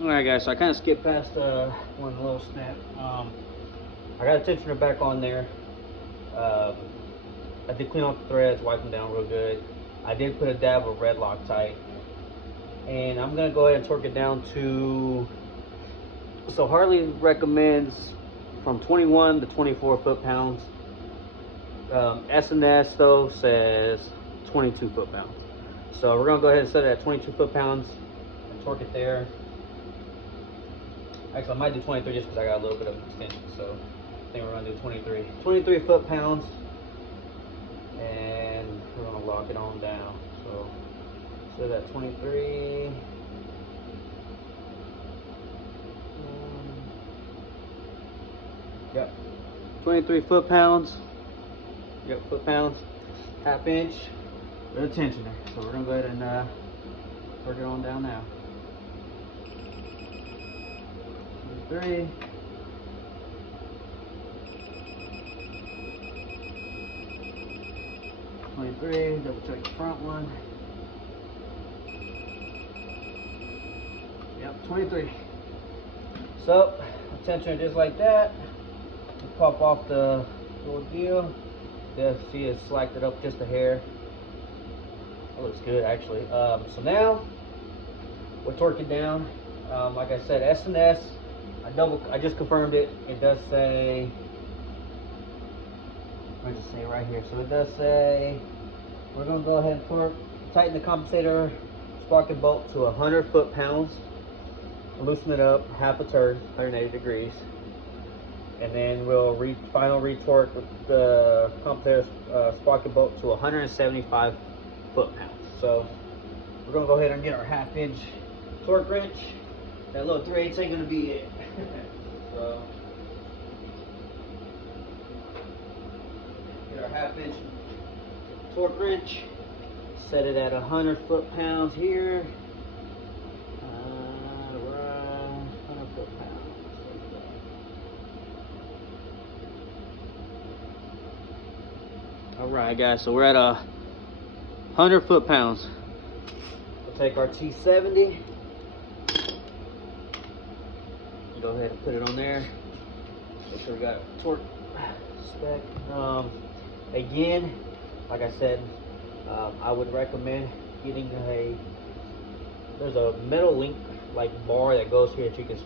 Alright guys, so I kind of skipped past one little step. I got a tensioner back on there. Um, I did clean off the threads, wipe them down real good. I did put a dab of red Loctite. And I'm gonna go ahead and torque it down to, so Harley recommends from 21 to 24 foot-pounds. S&S though says 22 foot-pounds. So we're gonna go ahead and set it at 22 foot-pounds and torque it there. Actually, I might do 23 just because I got a little bit of extension. So I think we're gonna do 23. 23 foot-pounds, and we're gonna lock it on down. So set at 23. Yep, 23 foot-pounds. Yep, foot-pounds, half inch with a tensioner. So we're gonna go ahead and torque it on down now. 23. Double check the front one. Yep, 23. So, tensioner just like that. You pop off the little deal. You see it's slacked it up just a hair. It looks good actually. So now we'll torque it down. Like I said, S&S. I just confirmed it. It does say. What does it say right here? So it does say we're gonna go ahead and torque, tighten the compensator sprocket bolt to 100 foot-pounds. Loosen it up half a turn, 180 degrees, and then we'll final retorque with the compensator sprocket bolt to 175 foot-pounds. So we're gonna go ahead and get our half-inch torque wrench. That little 3/8 ain't gonna be it. So get our half-inch torque wrench, set it at 100 foot-pounds here. Alright guys, so we're at 100 foot-pounds. We'll take our T70. Go ahead and put it on there. Make sure we got a torque spec. Again, like I said, I would recommend getting there's a metal link like bar that goes here that you can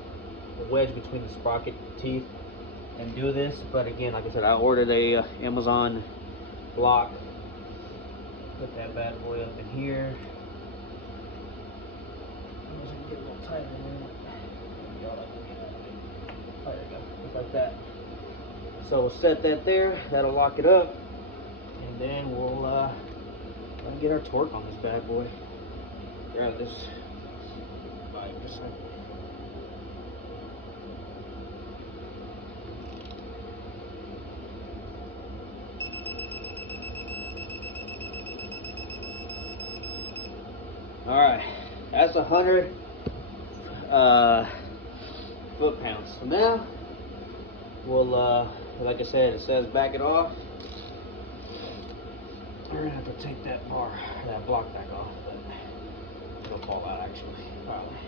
wedge between the sprocket teeth and do this. But again, like I said, I ordered a Amazon block. Put that bad boy up in here. Get a little tighter in it. Oh, there you go, just like that. So we'll set that there. That'll lock it up, and then we'll get our torque on this bad boy. Grab this 5%. All right, that's 100 foot-pounds. So now we'll, like I said, it says back it off. We're gonna have to take that block back off, but it'll fall out actually, probably.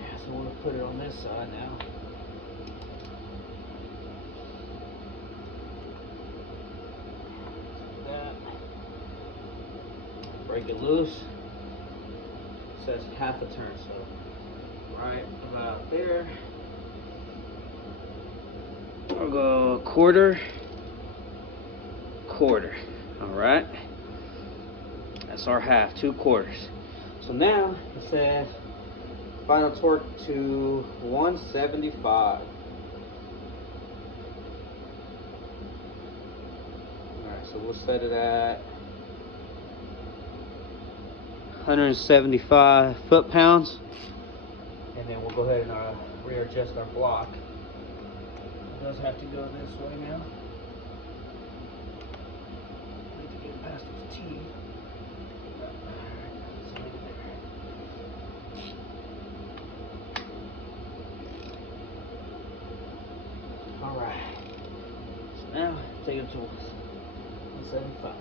Yeah, so we'll put it on this side now. Break it loose. It says half a turn, so right about there. I'll go quarter. All right. That's our half, 2/4. So now it says final torque to 175. All right, so we'll set it at 175 foot-pounds, and then we'll go ahead and readjust our block. It does have to go this way now. Need to get past its teeth. All right. So now take it to 175.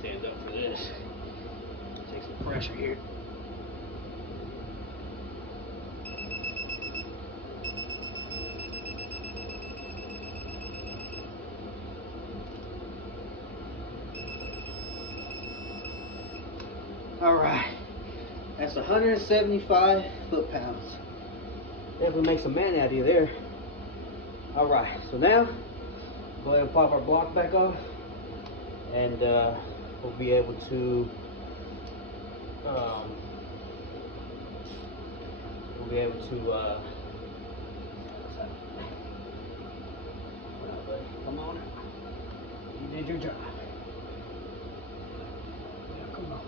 stand up for this. Take some pressure here. All right, that's 175 foot-pounds. Definitely makes a man out of you there. All right, so now go ahead and pop our block back off, and we'll be able to come on, you did your job. Yeah, come on.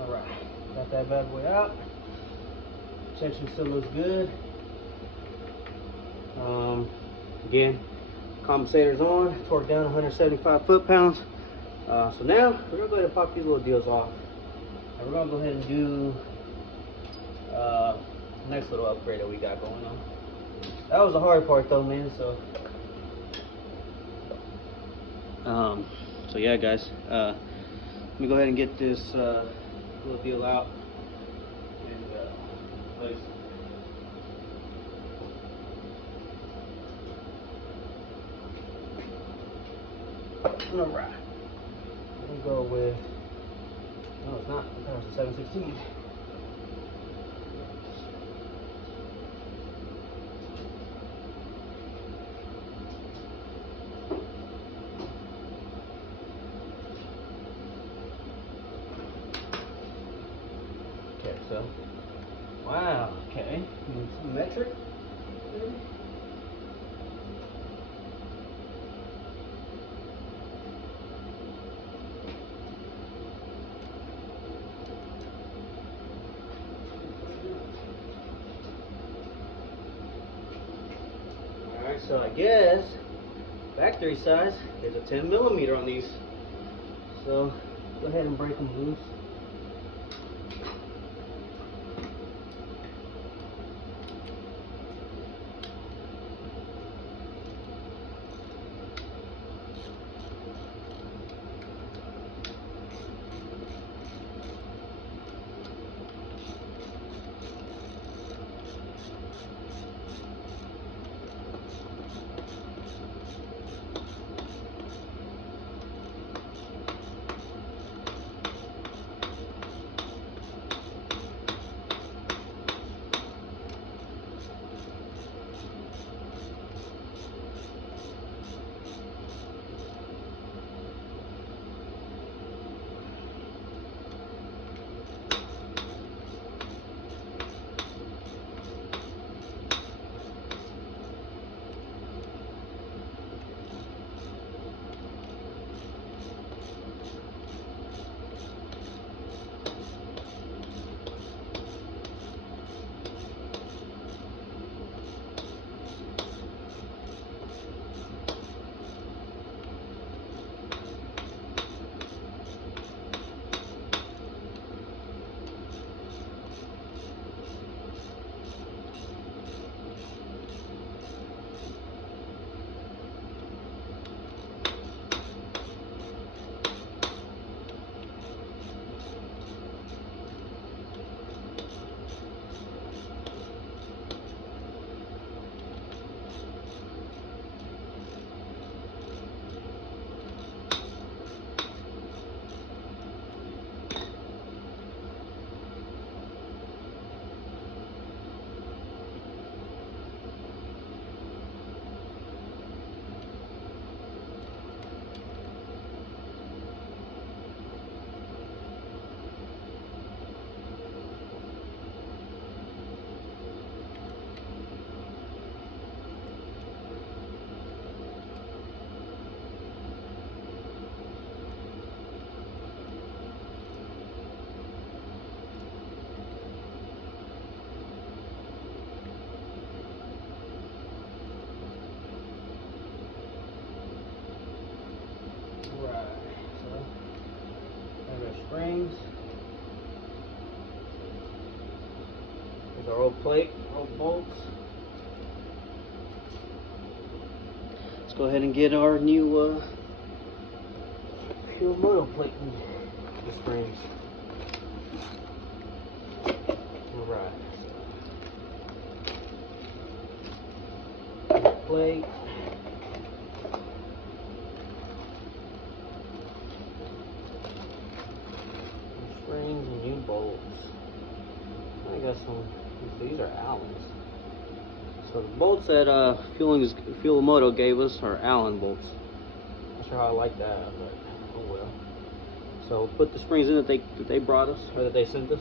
All right, got that bad boy out. Section still looks good. Again, compensator's on, torque down 175 foot-pounds. So now we're gonna go ahead and pop these little deals off, and we're gonna go ahead and do next little upgrade that we got going on. That was the hard part though, man. So yeah, guys, let me go ahead and get this little deal out and place. All right, we'll go with, no, it's not, it's a 716. Okay, so, wow, okay, some metric. Alright, so I guess factory size is a 10 millimeter on these. So go ahead and break them loose. Springs. There's our old plate, old bolts. go ahead and get our new fuel motor plate and the springs. Alright. Plate. Springs and new bolts. I got some, these are Allens. So the bolts that Fuel Moto gave us are Allen bolts. Not sure how I like that, but oh well. So we'll put the springs in that they brought us, or that they sent us.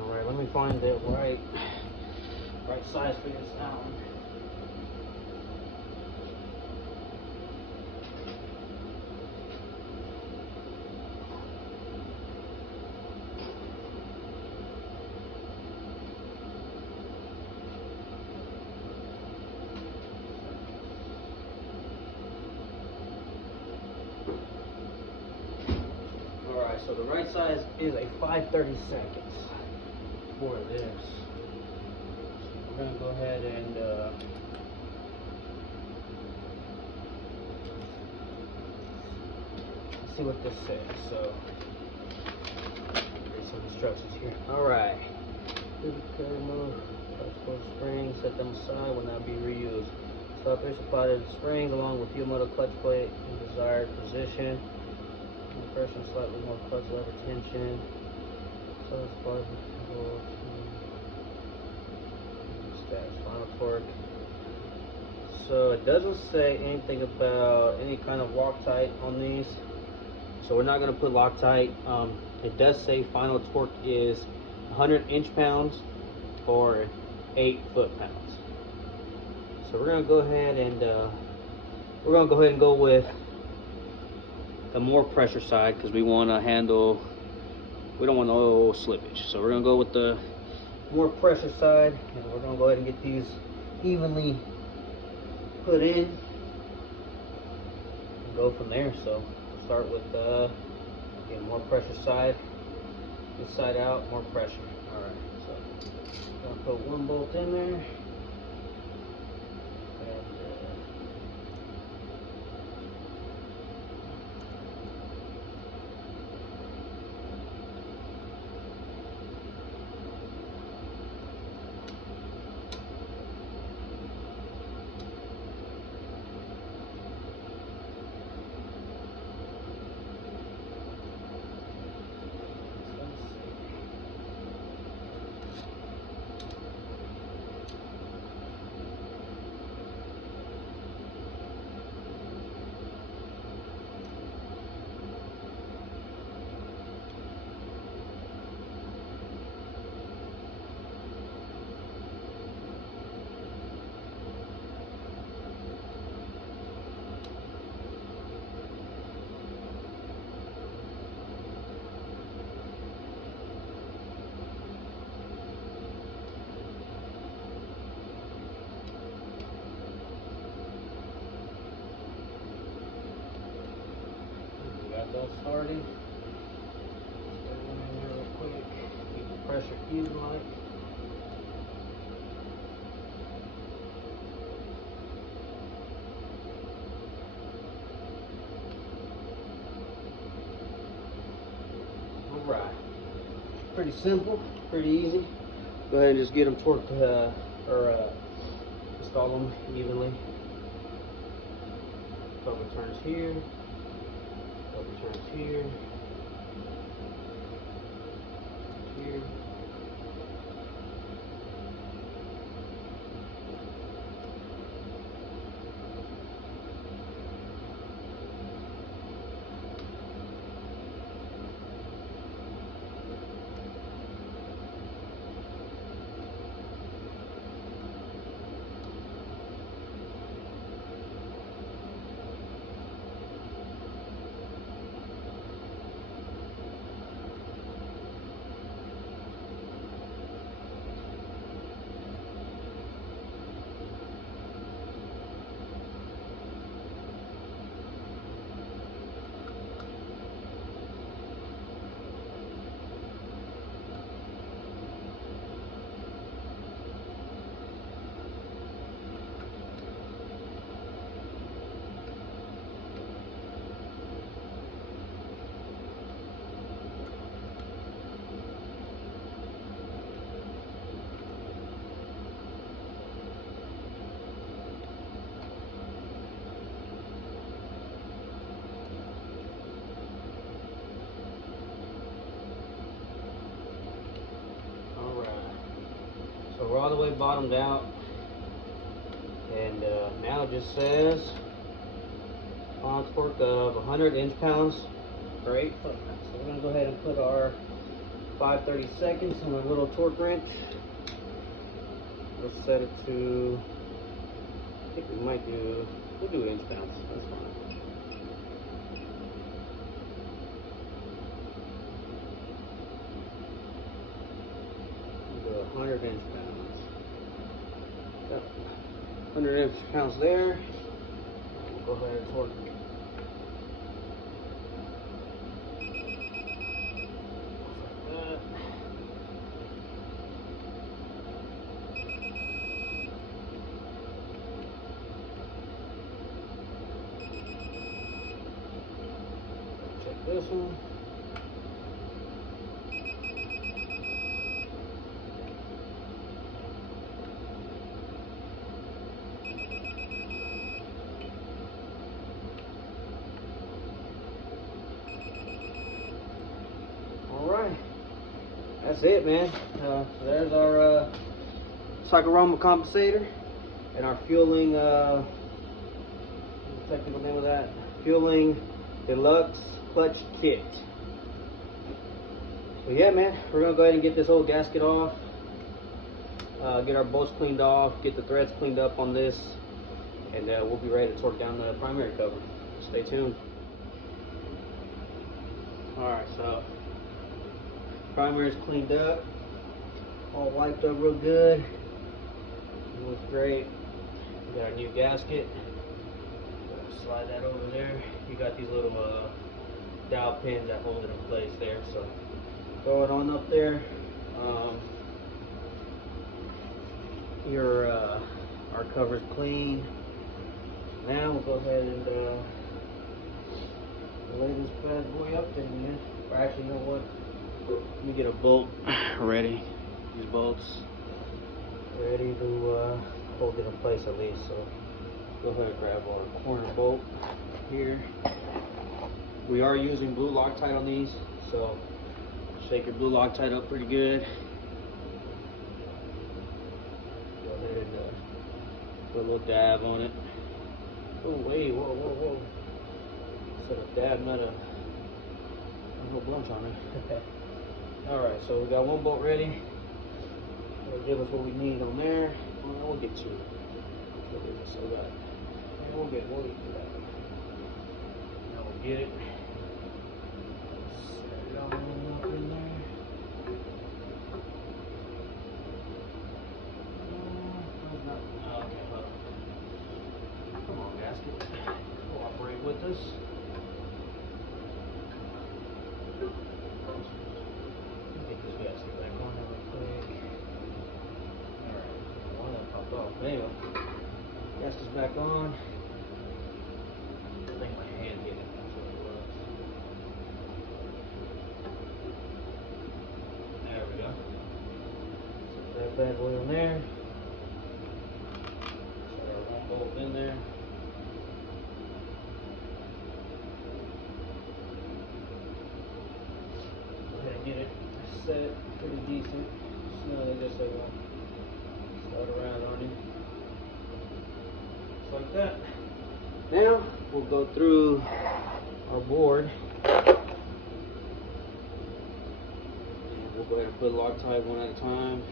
Alright, let me find the right size for this Allen. Alright, so the right size is a 5/32 for this. We're going to go ahead and see what this says. So, there's some instructions here. Alright. Remove clutch springs, set them aside, will not be reused. Stop and supply the springs along with fuel motor clutch plate in desired position. Person slightly more clutch lever tension. So it's part of the stats, final torque. So it doesn't say anything about any kind of Loctite on these. So we're not going to put Loctite. It does say final torque is 100 inch-pounds or 8 foot-pounds. So we're going to go ahead and go with the more pressure side because we want to handle, we don't want no slippage. So we're going to go with the more pressure side, and we're going to go ahead and get these evenly put in and go from there. So start with again, more pressure side, this side out, more pressure. All right, so I'm going to put one bolt in there. That started. Just in there real quick. Keep the pressure even like. Alright. Pretty simple, pretty easy. Go ahead and just get them torqued or install them evenly. Couple turns here. Turns here, here. we're all the way bottomed out, and now it just says final torque of 100 inch-pounds per 8 foot-pounds. So we're going to go ahead and put our 5/32 on our little torque wrench. Let's set it to, I think we'll do inch-pounds, that's fine. We'll go 100 inch-pounds. Got 100 inch-pounds there. We'll go ahead and torque it. This one. All right, that's it, man. So there's our cycle-aroma compensator and our fueling. What's the technical name of that? Fueling Deluxe clutch kit. So yeah, man, we're gonna go ahead and get this old gasket off, get our bolts cleaned off, get the threads cleaned up on this, and we'll be ready to torque down the primary cover. Stay tuned. Alright, so primary's cleaned up, all wiped up real good. It looks great. We got our new gasket. Slide that over there. You got these little dowel pins that hold it in place there, so throw it on up there. Our cover's clean. Now we'll go ahead and lay this bad boy up there, man. Or actually, you know what? Let me get a bolt ready. These bolts ready to hold it in place at least. So go ahead and grab our corner bolt here. We are using blue Loctite on these, so shake your blue Loctite up pretty good. Go ahead and put a little dab on it. Oh wait, whoa. Instead of dab, not a little blunt on it. Alright, so we got one bolt ready. That'll give us what we need on there. Well, we'll get two. So we got, we'll get that. Now we'll get it. Set it all up in there. Okay, hold on. Come on, gasket. Cooperate with us. Get this gasket back on there real quick. Alright, one that popped off. Anyway, gasket's back on. I think my hand hit it. That's what it was. There we go. Set that bad boy on there. Set our one bolt in there. Go ahead and get it set pretty decent. Snug, just so it won't slide around on you. Just like that. Now we'll go through our board. And we'll go ahead and put Loctite one at a time.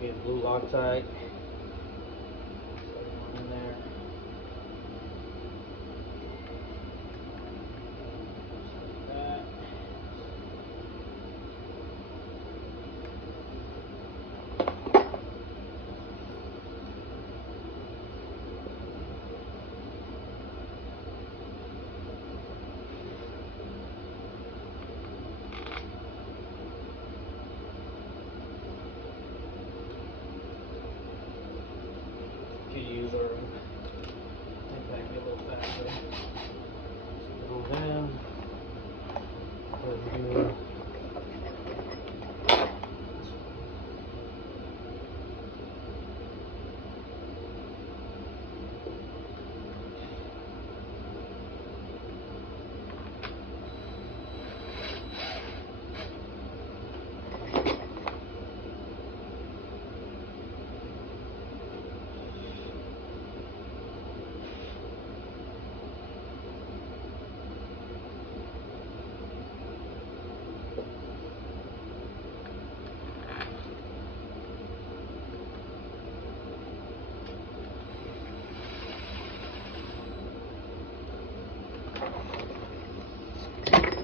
Get blue Loctite. Set one in there. Just like that.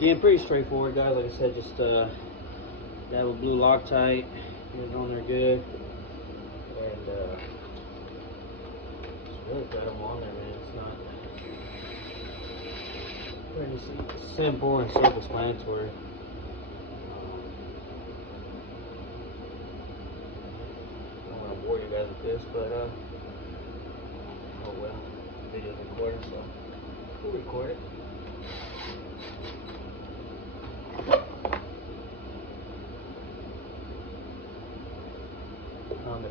Again, pretty straightforward, guys. Like I said, just have a blue Loctite, get it on there good, and just really got them on there, man. It's not pretty simple and self-explanatory. I don't want to bore you guys with this, but oh well, the video's recording, so we'll record it.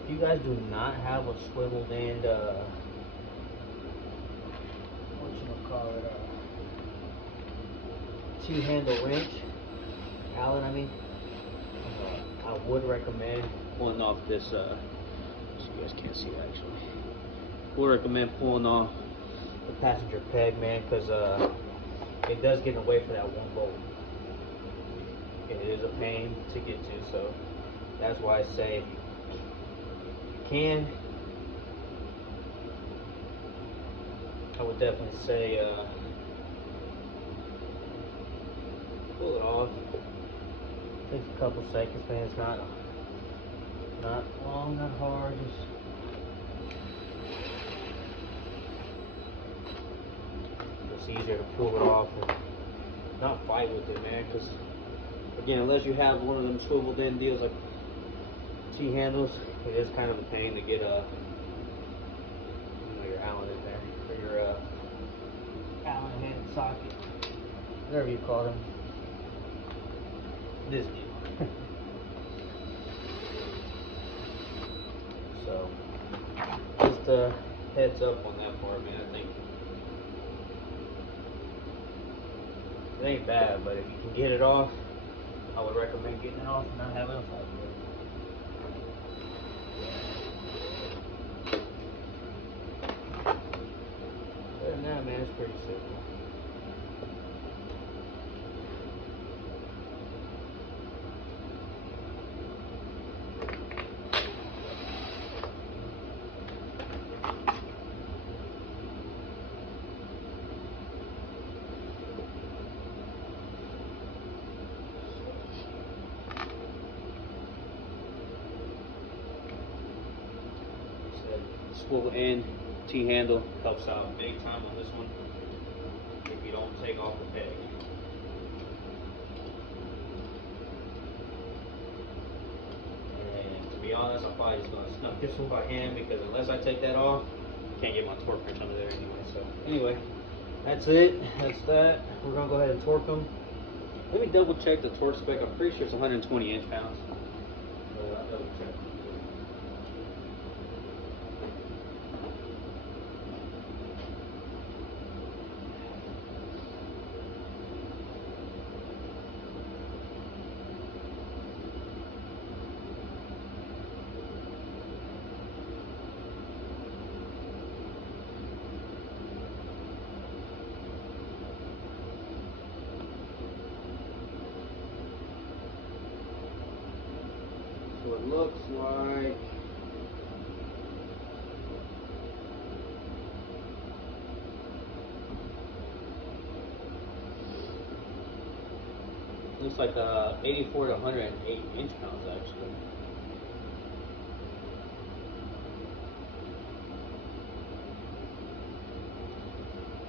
If you guys do not have a swiveled end, T-handle wrench, Allen, I mean, I would recommend pulling off this, so you guys can't see it actually. Would recommend pulling off the passenger peg, man, because it does get away for that one bolt. It is a pain to get to, so that's why I say can, I would definitely say pull it off. Takes a couple seconds, man. It's not long, not hard. It's easier to pull it off and not fight with it, man. Because again, unless you have one of them swiveled in deals like T-handles, it is kind of a pain to get your Allen in there, or your Allen head socket, whatever you call them. This deal. So, just a heads up on that part, man. I think it ain't bad, but if you can get it off, I would recommend getting it off and not having a fight with it. Other than that, man, it's pretty simple. Swivel end, T-handle helps out big time on this one if you don't take off the peg. And to be honest, I'm probably just going to snuff this one by hand because unless I take that off, I can't get my torque wrench under there anyway. So anyway, that's it. That's that. We're going to go ahead and torque them. Let me double check the torque spec. I'm pretty sure it's 120 inch-pounds. I'll double check. So it looks like looks like 84 to 108 inch-pounds actually.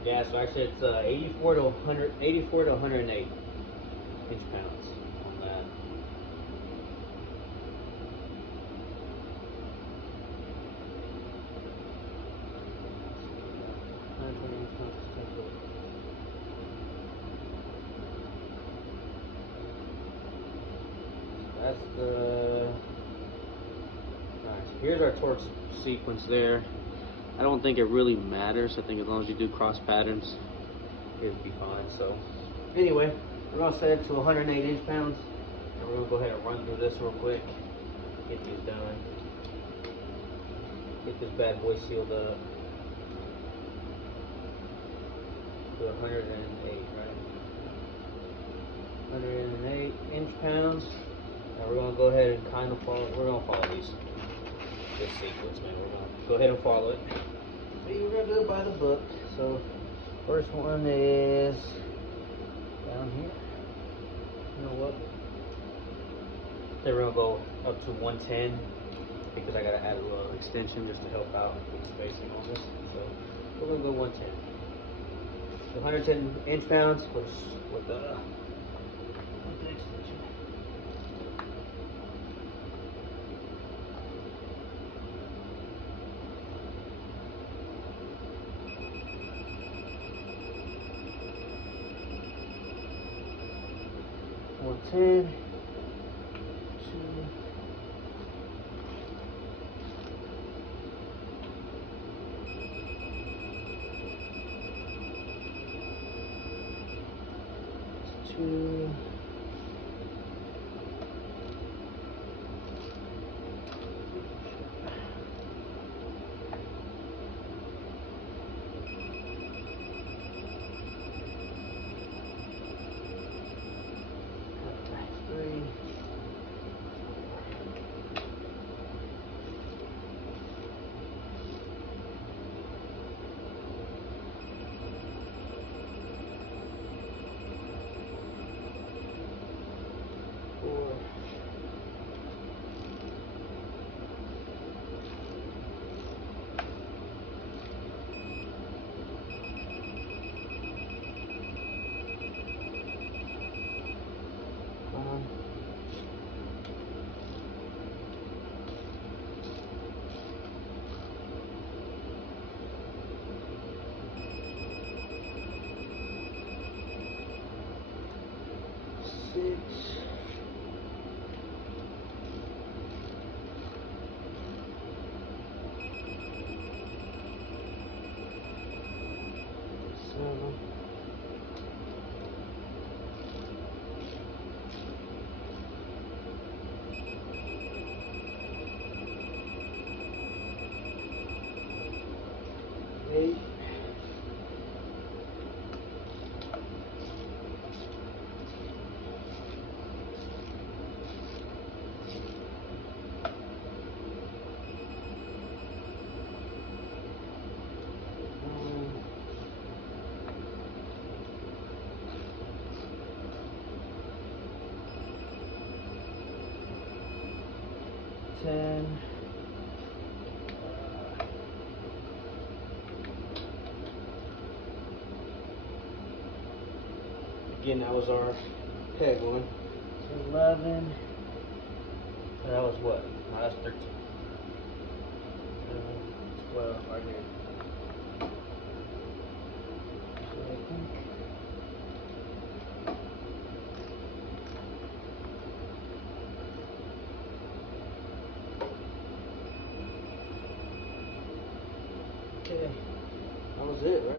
Yeah, so actually it's 84 to 108 inch-pounds on that. That's the nice. Here's our torque sequence there. I don't think it really matters. I think as long as you do cross patterns, it would be fine. So anyway, we're gonna set it to 108 inch-pounds, and we're gonna go ahead and run through this real quick. Get these done. Get this bad boy sealed up to 108, right? 108 inch-pounds. Now we're gonna go ahead and kind of follow. We're gonna follow this sequence, man. We're gonna go ahead and follow it. See, we're gonna do it by the book. So first one is down here. Then we're gonna go up to 110 because I gotta add a little extension just to help out with the spacing on this. So we're gonna go 110. So 110 inch-pounds with the extension. One 10. Two. Three. Four. 6. 7. 8. 10. Again, that was our peg one. 11. So that was what? No, that's 13. 12 right here. So I think. Okay, that was it, right?